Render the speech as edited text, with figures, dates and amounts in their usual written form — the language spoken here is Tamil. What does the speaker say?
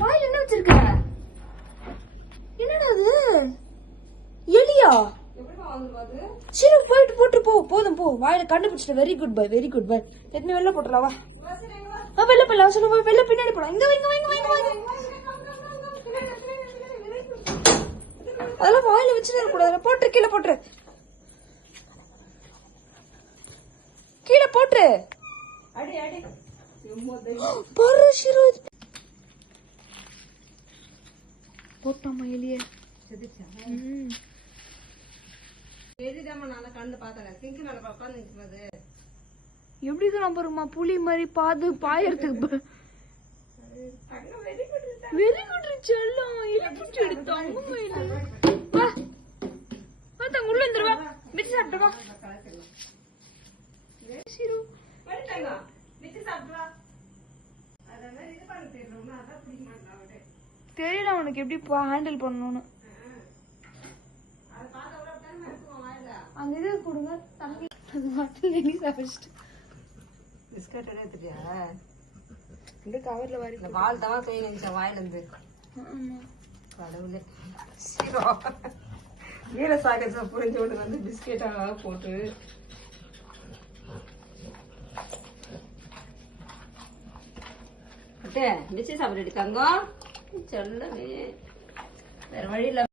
வாயில என்ன வச்சிருக்க? என்னடா அது? எலியா? சரி போயிட்டு போட்டு போ. போதும் போ. வாயில கண்டுபிடிச்சிட்ட. வெரி குட் பாய், வெரி குட் பாய். எத்தனை வெளில போட்டுலாம் வா. வெளில போலாம். சொல்லு வெளில பின்னாடி போலாம். இங்க வைங்க வைங்க வைங்க வைங்க. அதெல்லாம் வாயில வச்சுட்டு இருக்கக்கூடாது. போட்டு கீழே போட்டுரு. கீழே போட்டுரு. பாரு ஷிரு போட்டாமா எலிய. எப்படி நம்பருமா புலி மாதிரி பாது பாயறதுக்கு வெரி குட் செல்லம். எலி பிடிச்சி எடுத்தாங்க உள்ள இருந்துருவா. மிச்சு சாப்பிட்டவா தெரியல உனக்கு எப்படி ஹேண்டில் பண்ணணும்னு. அந்த இது கொடுங்க தம்பி. அது மட்டும் நெனி சாப்பிட்டு பிஸ்கட் எடுத்துட்டியா? இந்த கவர்ல வாரி வால் தான் கை நினைச்ச வாயில இருந்து. கடவுளே வீர சாகச புரிஞ்சு விட்டு வந்து பிஸ்கெட்டா போட்டு மிச்சம் சாப்பிட்டு இருக்காங்க. சொல்லவே வேற வழியில